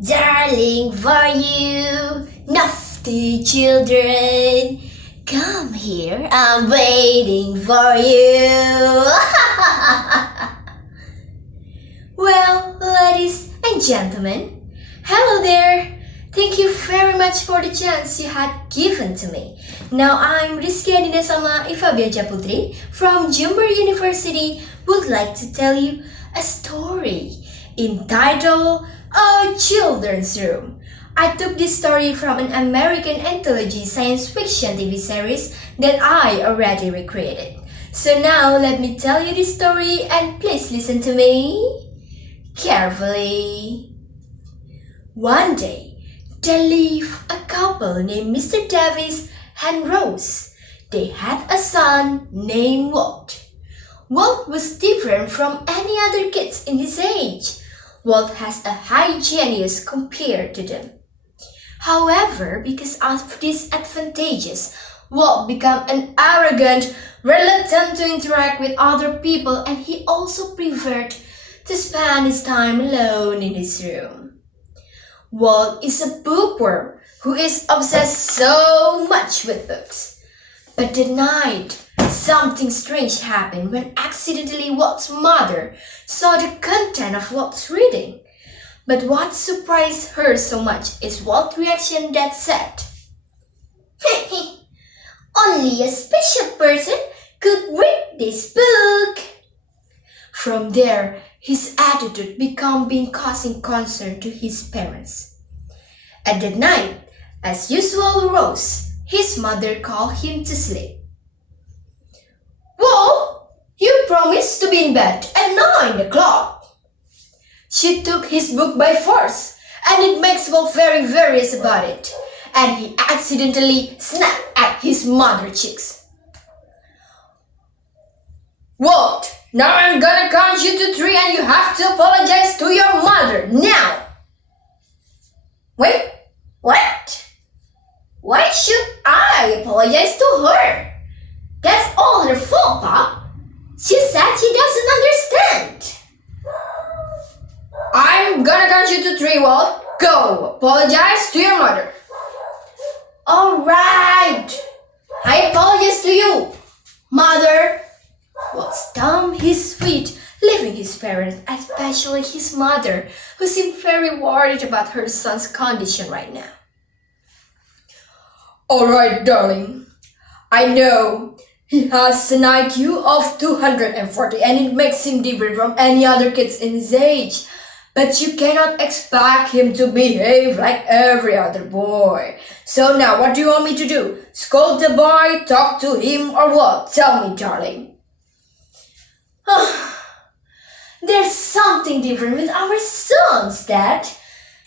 Darling, for you, naughty children, come here, I'm waiting for you. Well, ladies and gentlemen, hello there. Thank you very much for the chance you had given to me. Now I'm Adinda Salma Ivabianca from Jumber University would like to tell you a story entitled A Children's Room. I took this story from an American anthology science fiction TV series that I already recreated. So now let me tell you this story and please listen to me carefully. One day, there lived a couple named Mr. Davis and Rose. They had a son named Walt. Walt was different from any other kids in his age. Walt has a high genius compared to them. However, because of these advantages, Walt became an arrogant, reluctant to interact with other people, and he also preferred to spend his time alone in his room. Walt is a bookworm who is obsessed so much with books. But the night, something strange happened when accidentally Walt's mother saw the content of Walt's reading. But what surprised her so much is Walt's reaction that said, "Only a special person could read this book." From there, his attitude began causing concern to his parents. At that night, as usual rose, his mother called him to sleep. "Walt, you promised to be in bed at 9 o'clock. She took his book by force, and it makes Walt very furious about it, and he accidentally snapped at his mother's cheeks. "Walt, now I'm gonna count you to 3 and you have to apologize to your mother now." "Wait, what? Why should I apologize to her? That's all her fault, Pop. She said she doesn't understand." "I'm gonna count you to 3, Walt. Go, apologize to your mother." "Alright, I apologize to you, Mother." Walt stamped his feet, leaving his parents, especially his mother, who seemed very worried about her son's condition right now. "Alright, darling. I know he has an IQ of 240 and it makes him different from any other kids in his age. But you cannot expect him to behave like every other boy. So now what do you want me to do? Scold the boy, talk to him, or what? Tell me, darling." "There's something different with our sons, Dad.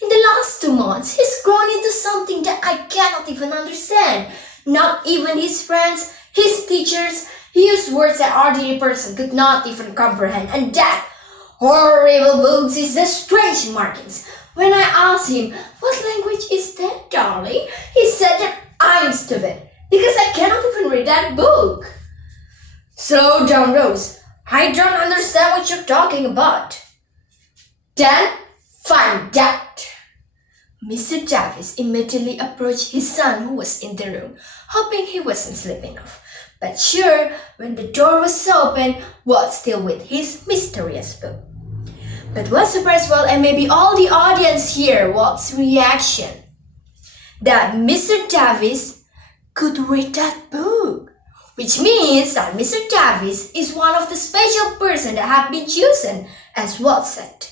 In the last 2 months, he's grown into something that I cannot even understand. Not even his friends, his teachers, he used words that ordinary person could not even comprehend. And that horrible books is the strange markings. When I asked him, 'What language is that, darling?' he said that I'm stupid because I cannot even read that book." "Slow down, Rose. I don't understand what you're talking about." "Then find out." Mr. Davis immediately approached his son who was in the room, hoping he wasn't sleeping off. But sure, when the door was open, Walt still with his mysterious book. But what surprised Walt and maybe all the audience here Walt's reaction. That Mr. Davis could read that book. Which means that Mr. Davis is one of the special person that have been chosen, as Walt said.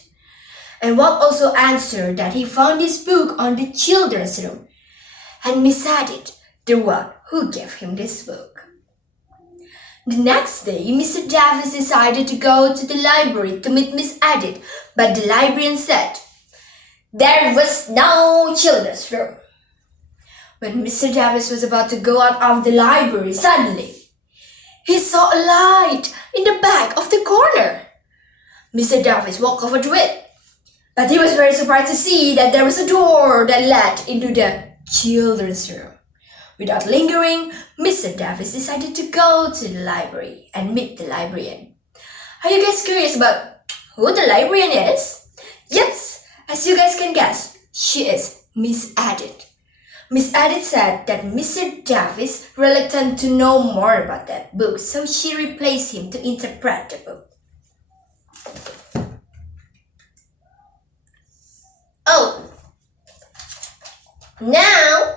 And Walt also answered that he found this book on the children's room, and Miss Adit, the one who gave him this book. The next day, Mr. Davis decided to go to the library to meet Miss Adit, but the librarian said there was no children's room. When Mr. Davis was about to go out of the library, suddenly, he saw a light in the back of the corner. Mr. Davis walked over to it, but he was very surprised to see that there was a door that led into the children's room. Without lingering, Mr. Davis decided to go to the library and meet the librarian. Are you guys curious about who the librarian is? Yes, as you guys can guess, She is Miss Adit. Miss Adit said that Mr. Davis reluctant to know more about that book, so she replaced him to interpret the book. Oh, now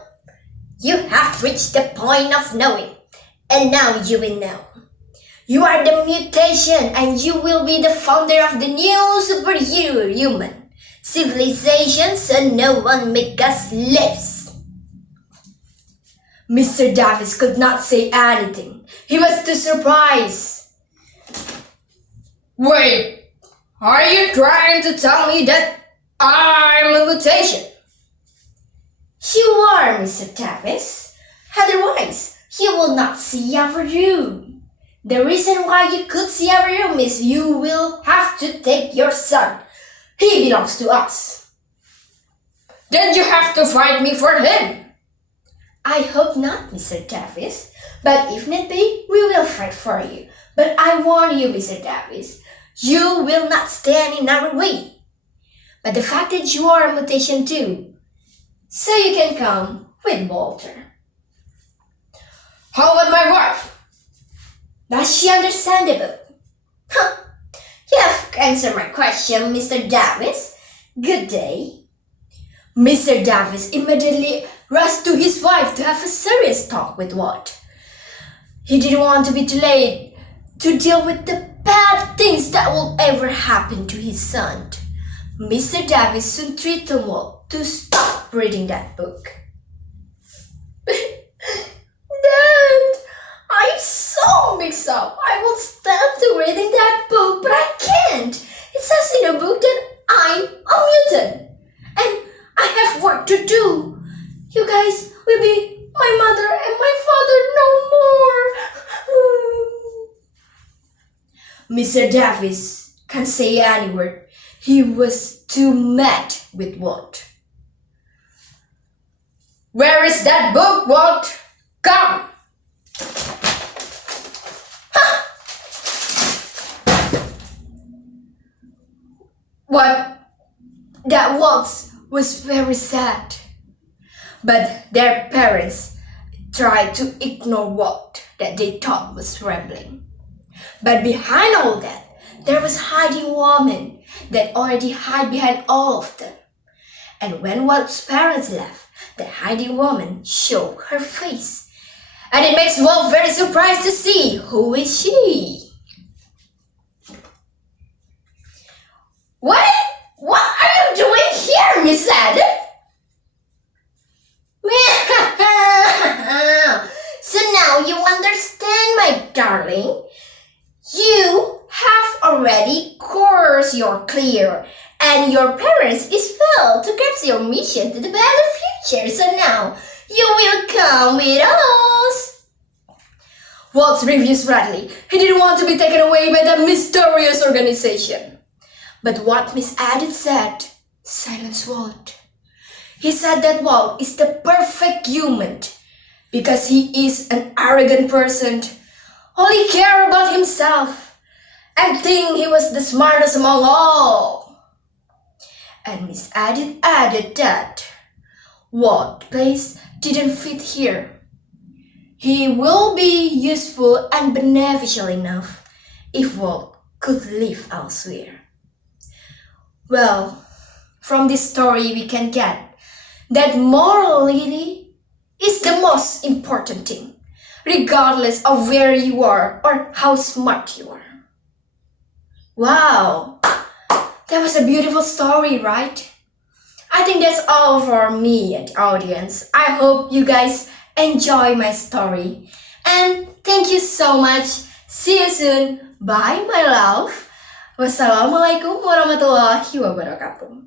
you have reached the point of knowing, and now you will know. You are the mutation, and you will be the founder of the new superhuman civilization, so no one make us slaves. Mr. Davis could not say anything. He was too surprised. Wait, are you trying to tell me that I'm a mutation? You are, Mr. Davis. Otherwise, you will not see our room. The reason why you could see our room is you will have to take your son. He belongs to us. Then you have to fight me for him. I hope not, Mr. Davis. But if need be, we will fight for you. But I warn you, Mr. Davis, you will not stand in our way. But the fact that you are a mutation too, so you can come with Walter. How about my wife? Does she understand the book? Huh. You have answered my question, Mr. Davis. Good day. Mr. Davis immediately rushed to his wife to have a serious talk with Walt. He didn't want to be too late to deal with the bad things that will ever happen to his son. Mr. Davis soon treated Walt to stop reading that book. Dad, I'm so mixed up. I will stop to reading that book, but I can't. It says in the book that I'm a mutant, and I have work to do. You guys will be my mother and my father no more. Mr. Davis can't say any word. He was too mad with Walt. Where is that book, Walt? Come! What? That Walt was very sad. But their parents tried to ignore Walt that they thought was rambling. But behind all that, there was hiding woman that already hid behind all of them. And when Walt's parents left, the hiding woman showed her face. And it makes Walt very surprised to see who is she. What are you doing here, Miss Adit? So now you understand, my darling. You have already course your clear, and your parents is failed to get your mission to the better future. So now you will come with us. Walt refused Bradley. He didn't want to be taken away by that mysterious organization. But what Miss Adit said silenced Walt. He said that Walt is the perfect human because he is an arrogant person, only care about himself, and think he was the smartest among all. And Miss Adit added that Walt's place didn't fit here. He will be useful and beneficial enough if Walt could live elsewhere. Well, from this story we can get that morality is the most important thing, regardless of where you are or how smart you are. Wow, that was a beautiful story, right? I think that's all for me and the audience. I hope you guys enjoy my story. And thank you so much. See you soon. Bye, my love. Wassalamualaikum warahmatullahi wabarakatuh.